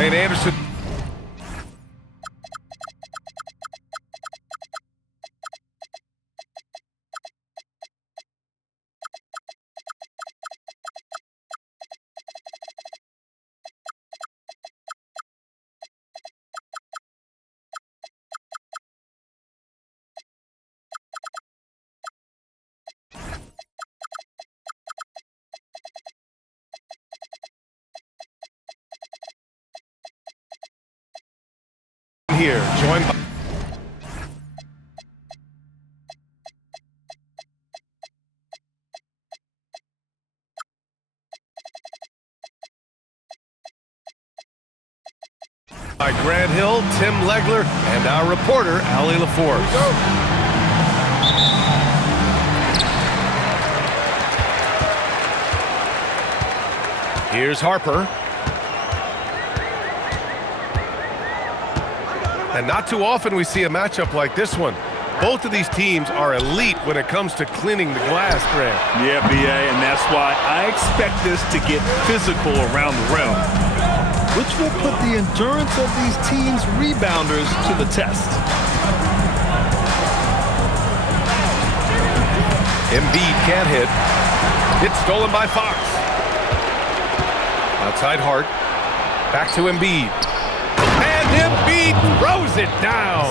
Brian Anderson. Here, joined by Grant Hill, Tim Legler, and our reporter, Allie LaForce. Here's Harper. And not too often we see a matchup like this one. Both of these teams are elite when it comes to cleaning the glass, Grant. Yeah, BA, and that's why I expect this to get physical around the rim, which will put the endurance of these teams' rebounders to the test. Embiid can't hit. It's stolen by Fox. Outside Hart. Back to Embiid. Embiid throws it down.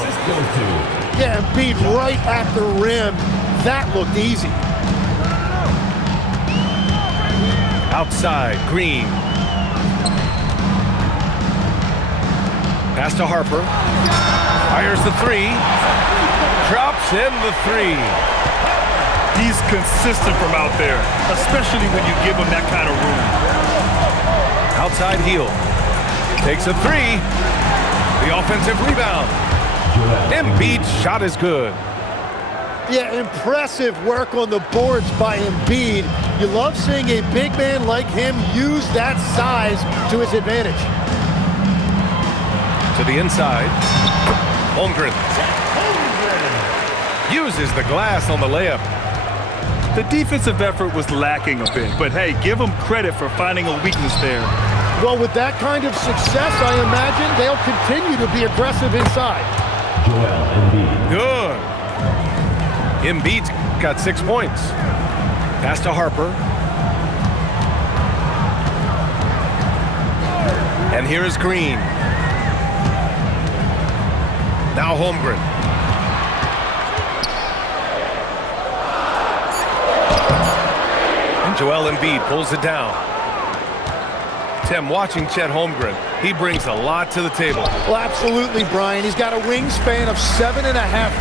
Yeah, Embiid right at the rim. That looked easy. Outside, Green. Pass to Harper. Fires the three. Drops in the three. He's consistent from out there, especially when you give him that kind of room. Outside heel. Takes a three. The offensive rebound. Embiid's shot is good. Yeah, impressive work on the boards by Embiid. You love seeing a big man like him use that size to his advantage. To the inside. Holmgren uses the glass on the layup. The defensive effort was lacking a bit, but hey, give them credit for finding a weakness there. Well, with that kind of success, I imagine they'll continue to be aggressive inside. Joel Embiid. Good. Embiid's got 6 points. Pass to Harper. And here is Green. Now Holmgren. And Joel Embiid pulls it down. Tim, watching Chet Holmgren, he brings a lot to the table. Well, absolutely, Brian. He's got a wingspan of 7.5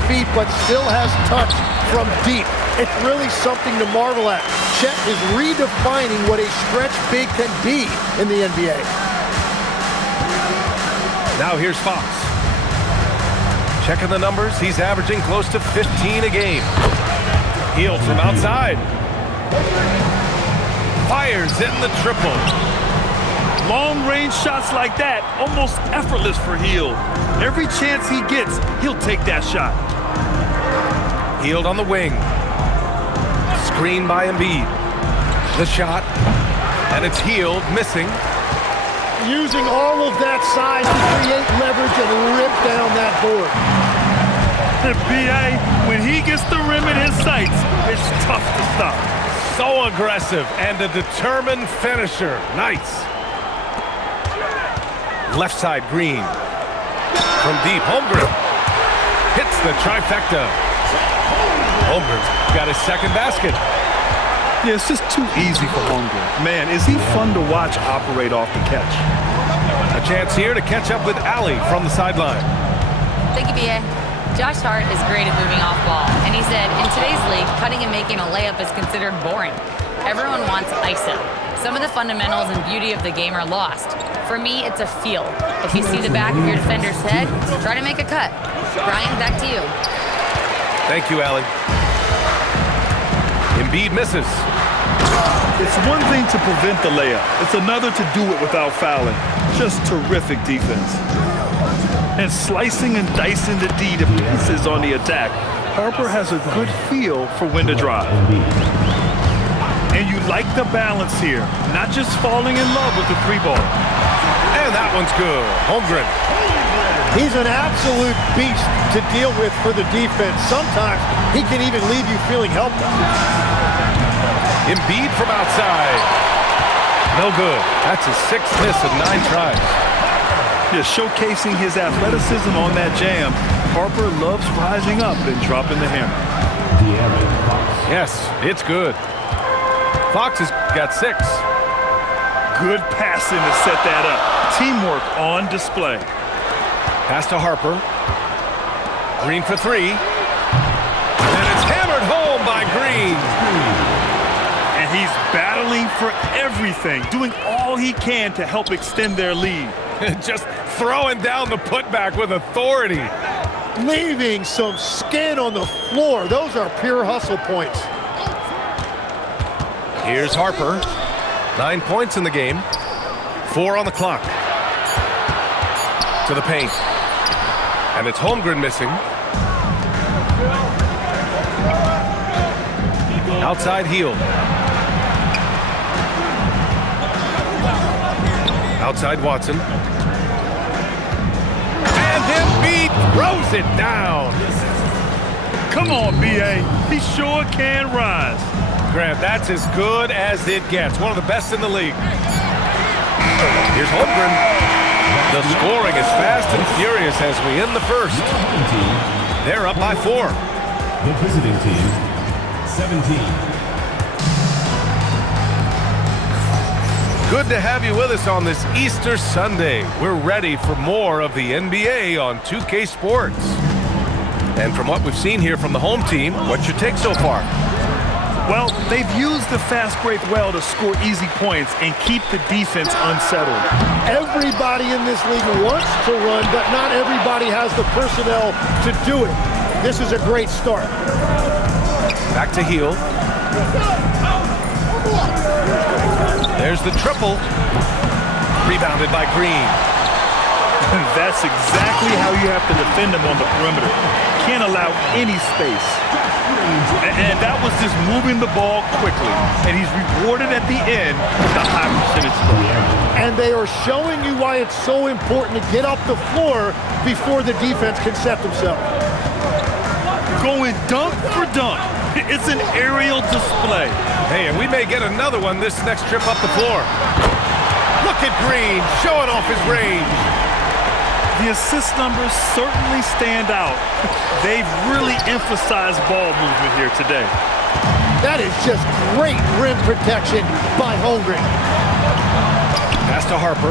feet, but still has touch from deep. It's really something to marvel at. Chet is redefining what a stretch big can be in the NBA. Now here's Fox. Checking the numbers, he's averaging close to 15 a game. Hield from outside. Fires in the triple. Long-range shots like that, almost effortless for Hield. Every chance he gets, he'll take that shot. Hield on the wing. Screen by Embiid. The shot. And it's Hield missing. Using all of that size to create leverage and rip down that board. B.A., when he gets the rim in his sights, it's tough to stop. So aggressive and a determined finisher. Nice. Left side, Green. From deep, Holmgren. Hits the trifecta. Holmgren's got his second basket. Yeah, it's just too easy for Holmgren. Man, is he fun to watch operate off the catch. A chance here to catch up with Allie from the sideline. Thank you, B.A. Josh Hart is great at moving off ball, and he said, in today's league, cutting and making a layup is considered boring. Everyone wants ISO. Some of the fundamentals and beauty of the game are lost. For me, it's a feel. If you see the back of your defender's head, try to make a cut. Brian, back to you. Thank you, Allie. Embiid misses. It's one thing to prevent the layup. It's another to do it without fouling. Just terrific defense. And slicing and dicing the D to pieces on the attack, Harper has a good feel for when to drive. And you like the balance here, not just falling in love with the three ball. And that one's good. Holmgren. He's an absolute beast to deal with for the defense. Sometimes he can even leave you feeling helpless. Embiid from outside. No good. That's his sixth miss of 9 tries. Just showcasing his athleticism on that jam. Harper loves rising up and dropping the hammer. De'Aaron Fox. Yes, it's good. Fox has got 6. Good passing to set that up. Teamwork on display. Pass to Harper. Green for 3. And it's hammered home by Green. And he's battling for everything, doing all he can to help extend their lead. Just throwing down the putback with authority. Leaving some skin on the floor. Those are pure hustle points. Here's Harper. 9 points in the game. 4 on the clock. To the paint. And it's Holmgren missing. Outside Hield. Outside Watson. And Embiid throws it down. Come on, B.A. He sure can rise. Grant, that's as good as it gets. One of the best in the league. Here's Holmgren. The scoring is fast and furious as we end the first. They're up by 4. The visiting team, 17. Good to have you with us on this Easter Sunday. We're ready for more of the NBA on 2K Sports. And from what we've seen here from the home team, what's your take so far? Well, they've used the fast break well to score easy points and keep the defense unsettled. Everybody in this league wants to run, but not everybody has the personnel to do it. This is a great start. Back to Hield. There's the triple. Rebounded by Green. That's exactly how you have to defend him on the perimeter. Can't allow any space. And that was just moving the ball quickly. And he's rewarded at the end with a high percentage score. And they are showing you why it's so important to get up the floor before the defense can set themselves. Going dunk for dunk. It's an aerial display. Hey, and we may get another one this next trip up the floor. Look at Green showing off his range. The assist numbers certainly stand out. They've really emphasized ball movement here today. That is just great rim protection by Holmgren. Pass to Harper.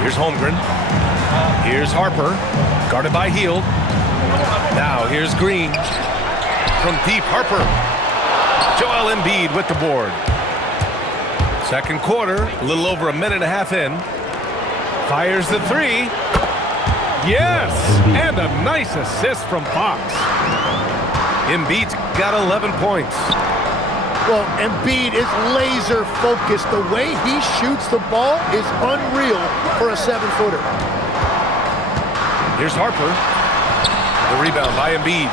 Here's Holmgren. Here's Harper. Guarded by Hield. Now here's Green. From deep, Harper. Joel Embiid with the board. Second quarter, a little over a minute and a half in. Fires the 3. Yes, and a nice assist from Fox. Embiid's got 11 points. Well, Embiid is laser focused. The way he shoots the ball is unreal for a 7-footer. Here's Harper. The rebound by Embiid.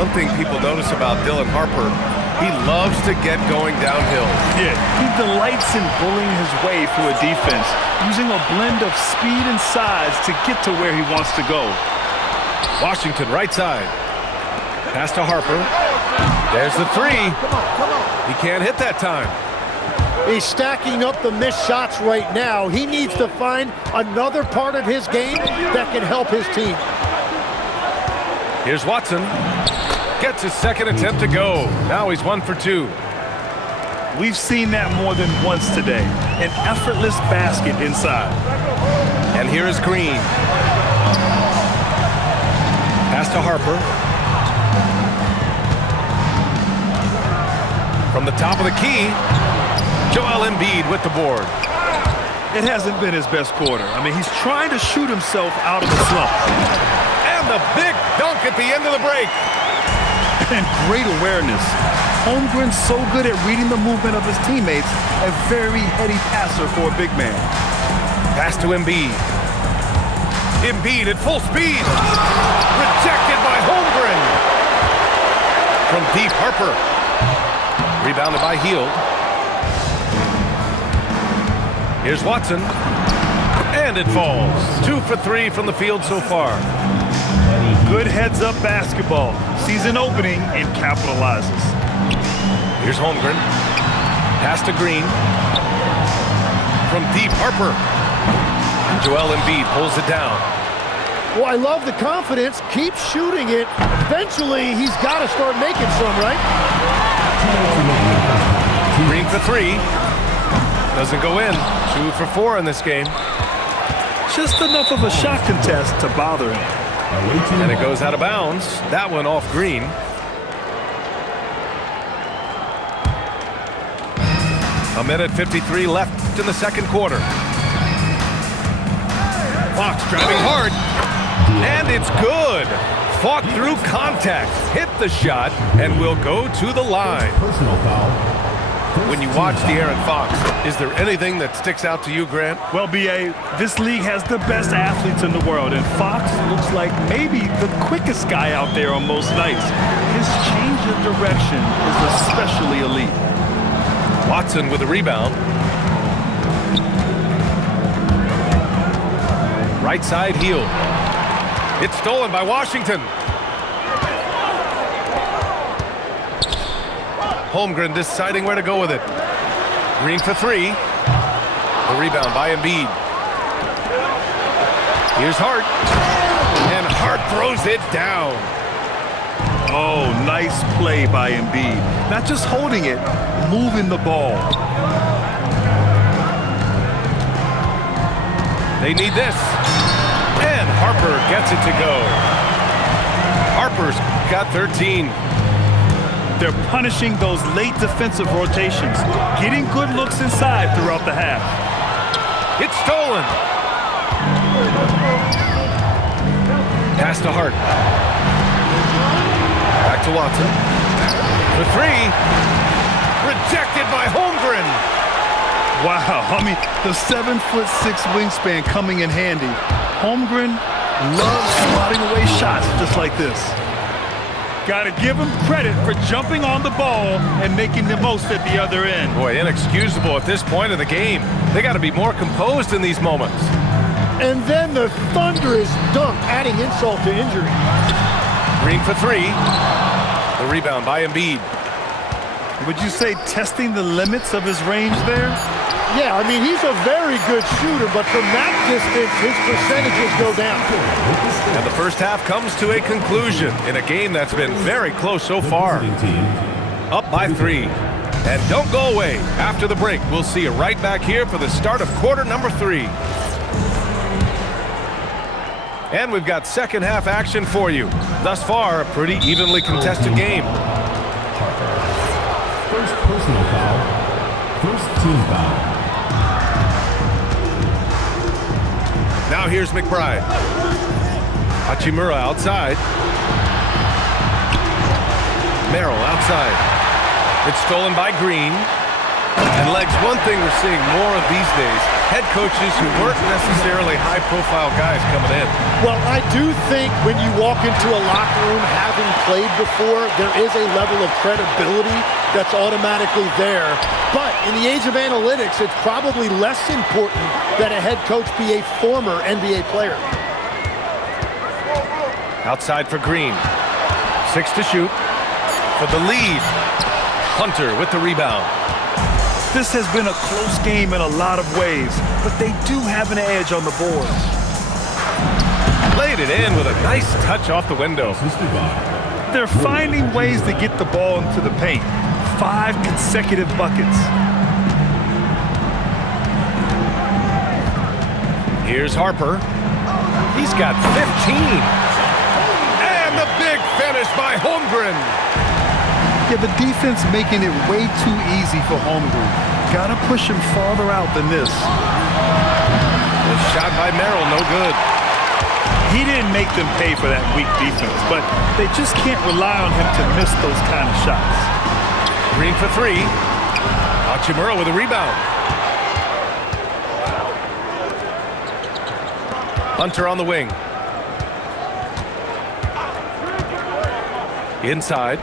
One thing people notice about Dylan Harper, he loves to get going downhill. Yeah, he delights in bullying his way through a defense, using a blend of speed and size to get to where he wants to go. Washington right side. Pass to Harper. There's the three. He can't hit that time. He's stacking up the missed shots right now. He needs to find another part of his game that can help his team. Here's Watson. Gets his second attempt to go. Now he's 1 for 2. We've seen that more than once today. An effortless basket inside. And here is Green. Pass to Harper. From the top of the key, Joel Embiid with the board. It hasn't been his best quarter. I mean, he's trying to shoot himself out of the slump. And the big dunk at the end of the break. And great awareness. Holmgren's so good at reading the movement of his teammates, a very heady passer for a big man. Pass to Embiid. Embiid at full speed. Rejected by Holmgren. From deep, Harper. Rebounded by Hield. Here's Watson. And it falls. 2 for 3 from the field so far. Good heads-up basketball. Sees an opening and capitalizes. Here's Holmgren. Pass to Green. From deep, Harper. And Joel Embiid pulls it down. Well, I love the confidence. Keep shooting it. Eventually, he's got to start making some, right? Green for 3. Doesn't go in. 2 for 4 in this game. Just enough of a shot contest to bother him. And it goes out of bounds. That one off Green. A minute 53 left in the second quarter. Fox driving hard. And it's good. Fought through contact. Hit the shot and will go to the line. Personal foul. When you watch De'Aaron Fox, is there anything that sticks out to you, Grant? Well, B.A., this league has the best athletes in the world, and Fox looks like maybe the quickest guy out there on most nights. His change of direction is especially elite. Watson with a rebound. Right side Hield. It's stolen by Washington. Holmgren deciding where to go with it. Green for 3. The rebound by Embiid. Here's Hart. And Hart throws it down. Oh, nice play by Embiid. Not just holding it, moving the ball. They need this. And Harper gets it to go. Harper's got 13. They're punishing those late defensive rotations, getting good looks inside throughout the half. It's stolen. Pass to Hart. Back to Watson. For 3. Rejected by Holmgren. Wow, I mean, the 7'6" wingspan coming in handy. Holmgren loves swatting away shots just like this. Got to give him credit for jumping on the ball and making the most at the other end. Boy, inexcusable at this point of the game. They got to be more composed in these moments. And then the thunderous dunk, adding insult to injury. Green for 3. The rebound by Embiid. Would you say testing the limits of his range there? Yeah, I mean, he's a very good shooter, but from that distance, his percentages go down. And the first half comes to a conclusion in a game that's been very close so far. Up by 3. And don't go away. After the break, we'll see you right back here for the start of quarter number 3. And we've got second half action for you. Thus far, a pretty evenly contested game. First personal foul. First team foul. Now here's McBride. Hachimura outside. Merrill outside. It's stolen by Green. And Legs, one thing we're seeing more of these days, head coaches who weren't necessarily high-profile guys coming in. Well, I do think when you walk into a locker room having played before, there is a level of credibility that's automatically there. But in the age of analytics, it's probably less important that a head coach be a former NBA player. Outside for Green. 6 to shoot. For the lead. Hunter with the rebound. This has been a close game in a lot of ways, but they do have an edge on the boards. Laid it in with a nice touch off the window. They're finding ways to get the ball into the paint. 5 consecutive buckets. Here's Harper. He's got 15. And the big finish by Holmgren. Yeah, the defense making it way too easy for Holmgren. Gotta push him farther out than this. The shot by Merrill, no good. He didn't make them pay for that weak defense, but they just can't rely on him to miss those kind of shots. Green for 3. Hachimura with a rebound. Hunter on the wing. Inside.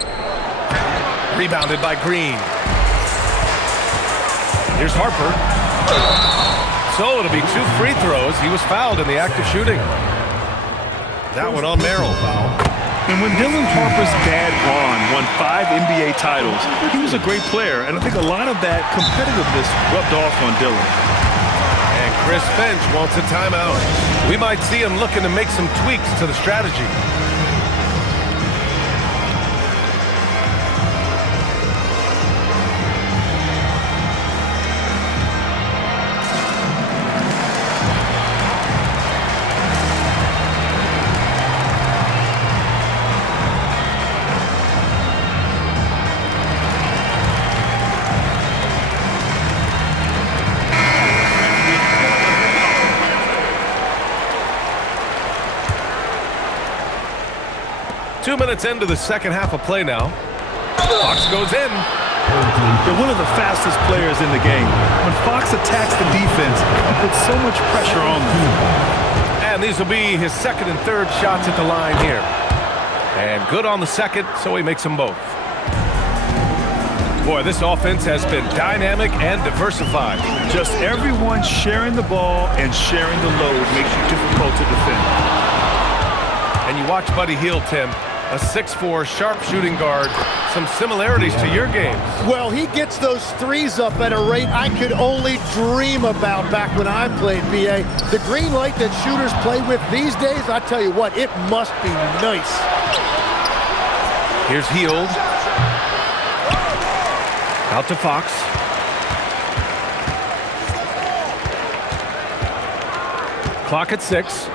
Rebounded by Green. Here's Harper. So it'll be 2 free throws. He was fouled in the act of shooting. That one on Merrill. And when Dylan Harper's dad, Ron, won 5 NBA titles, he was a great player, and I think a lot of that competitiveness rubbed off on Dylan. And Chris Finch wants a timeout. We might see him looking to make some tweaks to the strategy. Two minutes into the second half of play now. Fox goes in. They're one of the fastest players in the game. When Fox attacks the defense, he puts so much pressure on them. And these will be his second and third shots at the line here. And good on the second, so he makes them both. Boy, this offense has been dynamic and diversified. Just everyone sharing the ball and sharing the load makes you difficult to defend. And you watch Buddy Hield, Tim. A 6'4", sharp shooting guard. Some similarities to your games. Well, he gets those threes up at a rate I could only dream about back when I played, B.A. The green light that shooters play with these days, I tell you what, it must be nice. Here's Hield. Out to Fox. Clock at 6.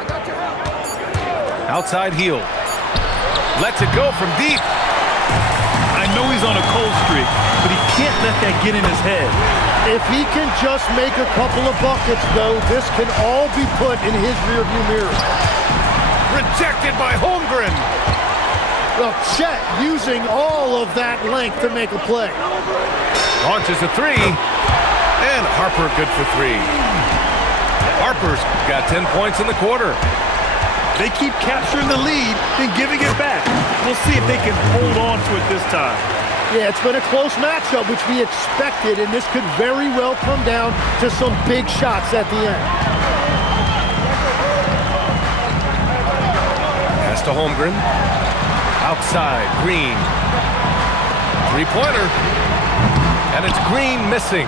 Outside Hield. Lets it go from deep. I know he's on a cold streak, but he can't let that get in his head. If he can just make a couple of buckets, though, this can all be put in his rearview mirror. Rejected by Holmgren. Well, Chet using all of that length to make a play. Launches a 3. And Harper good for 3. Harper's got 10 points in the quarter. They keep capturing the lead and giving it back. We'll see if they can hold on to it this time. Yeah, it's been a close matchup, which we expected, and this could very well come down to some big shots at the end. Pass to Holmgren. Outside, Green. Three-pointer. And it's Green missing.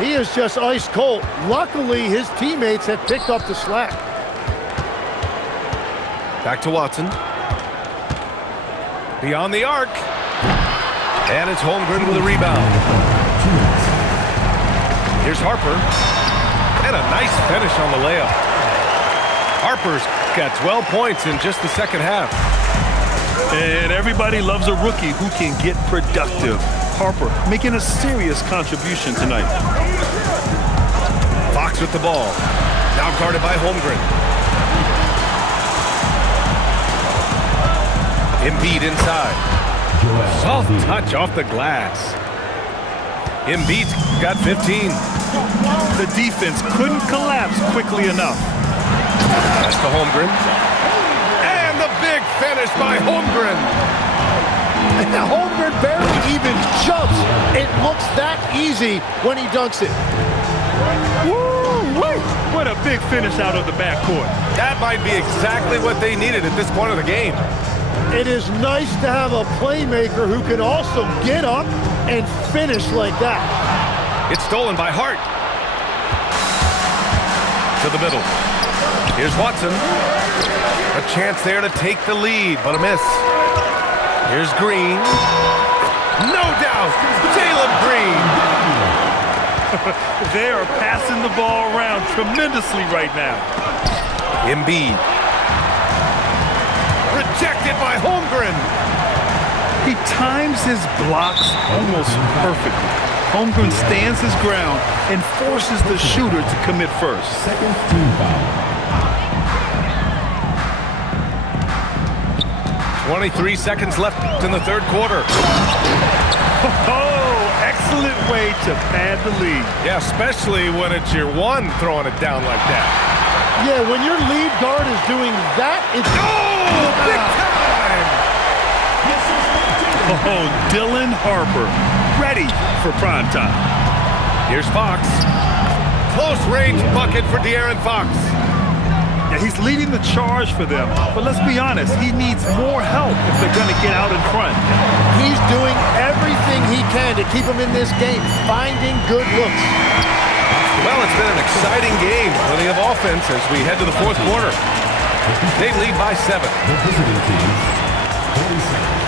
He is just ice cold. Luckily, his teammates have picked up the slack. Back to Watson. Beyond the arc. And it's Holmgren with a rebound. Here's Harper. And a nice finish on the layup. Harper's got 12 points in just the second half. And everybody loves a rookie who can get productive. Harper making a serious contribution tonight. Fox with the ball. Now guarded by Holmgren. Embiid inside. Soft touch off the glass. Embiid's got 15. The defense couldn't collapse quickly enough. Pass to Holmgren. And the big finish by Holmgren. Now Holmgren barely even jumps. It looks that easy when he dunks it. Woo-wee! What a big finish out of the backcourt. That might be exactly what they needed at this point of the game. It is nice to have a playmaker who can also get up and finish like that. It's stolen by Hart. To the middle. Here's Watson. A chance there to take the lead, but a miss. Here's Green. No doubt, Jalen Green. They are passing the ball around tremendously right now. Embiid. Rejected by Holmgren. He times his blocks almost perfectly. Holmgren stands his ground and forces the shooter to commit first. Second team foul. 23 seconds left in the third quarter. Oh, excellent way to pad the lead. Yeah, especially when it's your one throwing it down like that. Yeah, when your lead guard is doing that, it's... Oh, big time! Oh, Dylan Harper, ready for prime time. Here's Fox. Close range bucket for De'Aaron Fox. Yeah, he's leading the charge for them, but let's be honest, he needs more help if they're going to get out in front. He's doing everything he can to keep them in this game, finding good looks. Well, it's been an exciting game. Plenty of offense as we head to the fourth quarter. They lead by 7. The visiting team, 47.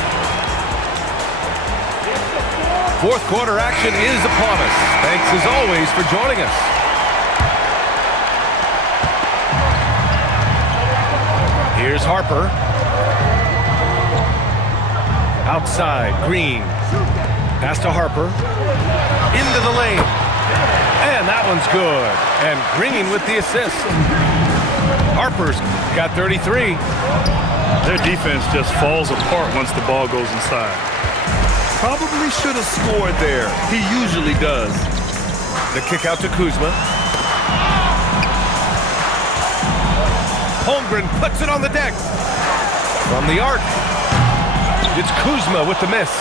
Fourth quarter action is upon us. Thanks as always for joining us. Here's Harper. Outside, Green. Pass to Harper. Into the lane. And that one's good. And Green with the assist. Harper's got 33. Their defense just falls apart once the ball goes inside. Probably should have scored there. He usually does. The kick out to Kuzma. Holmgren puts it on the deck. From the arc. It's Kuzma with the miss.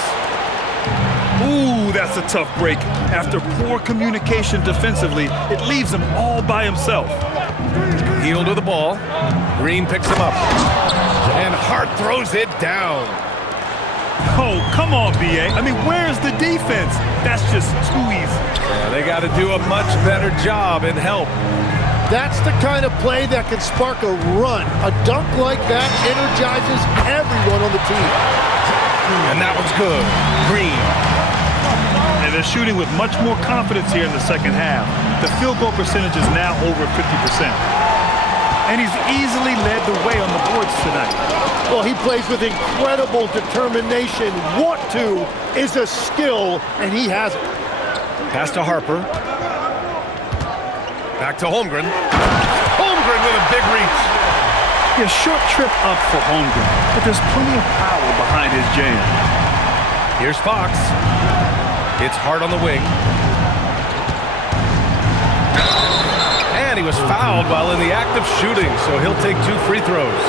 Ooh, that's a tough break. After poor communication defensively, it leaves him all by himself. Heel to the ball. Green picks him up. And Hart throws it down. Oh, come on, B.A. I mean, where's the defense? That's just too easy. Yeah, they got to do a much better job in help. That's the kind of play that can spark a run. A dunk like that energizes everyone on the team. And that one's good. Green. And they're shooting with much more confidence here in the second half. The field goal percentage is now over 50%. And he's easily led the way on the boards tonight. Well, he plays with incredible determination. Want to is a skill, and he has it. Pass to Harper. Back to Holmgren. Holmgren with a big reach. A short trip up for Holmgren, but there's plenty of power behind his jam. Here's Fox. It's Hart on the wing. And he was fouled while in the act of shooting, so he'll take 2 free throws.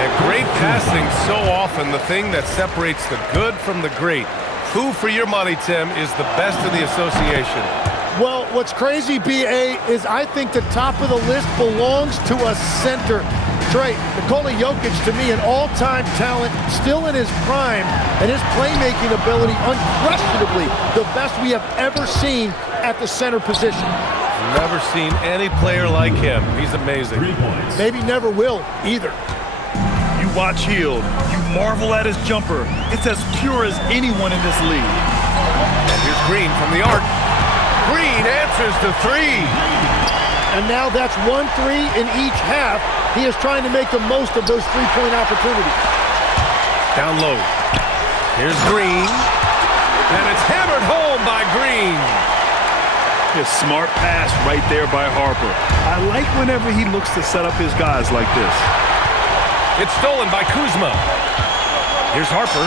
And great passing, so often the thing that separates the good from the great. Who, for your money, Tim, is the best in the association? Well, what's crazy, B.A., is I think the top of the list belongs to a center. Trey, Nikola Jokic, to me, an all-time talent, still in his prime, and his playmaking ability, unquestionably, the best we have ever seen at the center position. Never seen any player like him. He's amazing. 3 points. Maybe never will, either. You watch Hield, you marvel at his jumper. It's as pure as anyone in this league. And here's Green from the arc. Green answers to 3. And now that's 1 3 in each half. He is trying to make the most of those three-point opportunities. Down low. Here's Green. And it's hammered home by Green. A smart pass right there by Harper. I like whenever he looks to set up his guys like this. It's stolen by Kuzma. Here's Harper.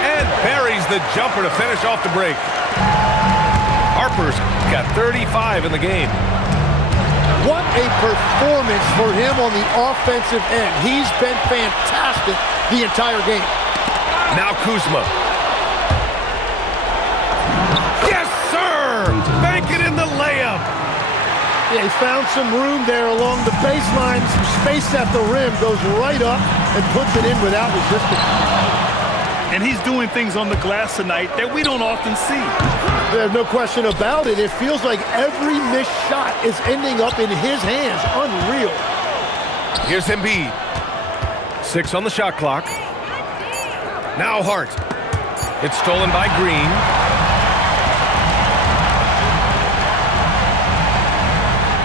And buries the jumper to finish off the break. Harper's got 35 in the game. What a performance for him on the offensive end. He's been fantastic the entire game. Now Kuzma. Yes, sir! Bank it in the layup. Yeah, he found some room there along the baseline, some space at the rim, goes right up and puts it in without resistance. And he's doing things on the glass tonight that we don't often see. There's no question about it. It feels like every missed shot is ending up in his hands. Unreal. Here's Embiid. 6 on the shot clock. Now Hart. It's stolen by Green.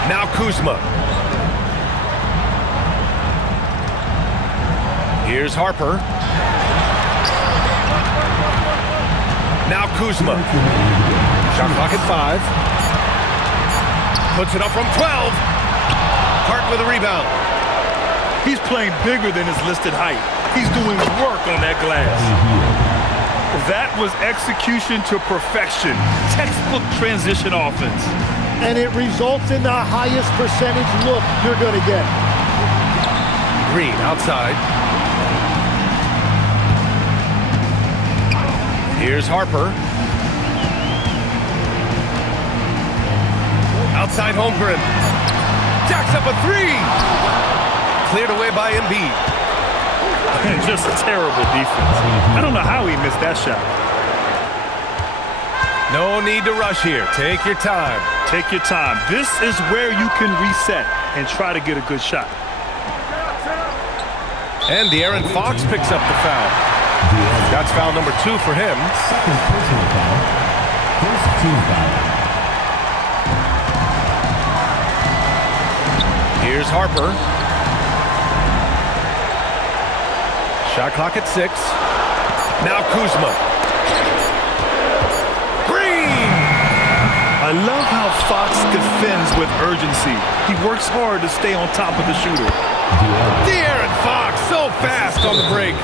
Now Kuzma. Here's Harper. Now Kuzma. Shot clock at 5. Puts it up from 12. Hart with a rebound. He's playing bigger than his listed height. He's doing work on that glass. That was execution to perfection. Textbook transition offense. And it results in the highest percentage look you're going to get. Green outside. Here's Harper. Outside Holmgren. Jacks up a 3. Cleared away by Embiid. Just terrible defense. I don't know how he missed that shot. No need to rush here. Take your time. Take your time. This is where you can reset and try to get a good shot. And De'Aaron Fox picks up the foul. That's foul number 2 for him. Second personal foul. First team foul. Here's Harper. Shot clock at 6. Now Kuzma. Green! I love how Fox defends with urgency. He works hard to stay on top of the shooter. De'Aaron Fox so fast on the break.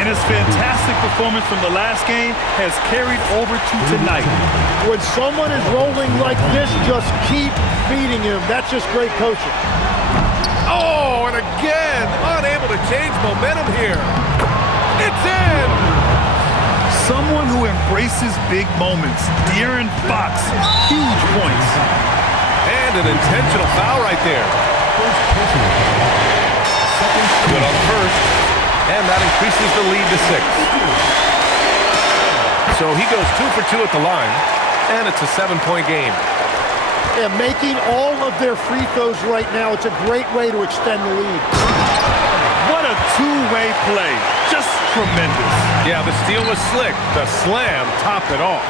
And his fantastic performance from the last game has carried over to tonight. When someone is rolling like this, just keep feeding him. That's just great coaching. Oh, and again, unable to change momentum here. It's in! Someone who embraces big moments. De'Aaron Fox, huge points. And an intentional foul right there. Good on the first. And that increases the lead to 6. So he goes 2 for 2 at the line, and it's a 7-point game. Yeah, making all of their free throws right now, it's a great way to extend the lead. What a two-way play. Just tremendous. Yeah, the steal was slick. The slam topped it off.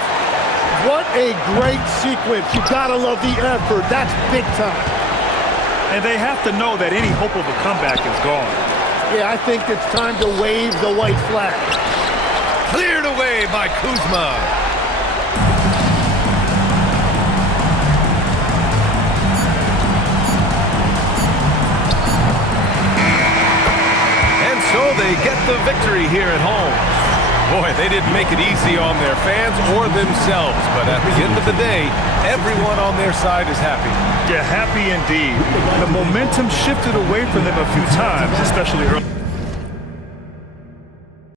What a great sequence. You gotta love the effort. That's big time. And they have to know that any hope of a comeback is gone. Yeah, I think it's time to wave the white flag. Cleared away by Kuzma. And so they get the victory here at home. Boy, they didn't make it easy on their fans or themselves, but at the end of the day, everyone on their side is happy. Yeah, happy indeed. The momentum shifted away from them a few times, especially early.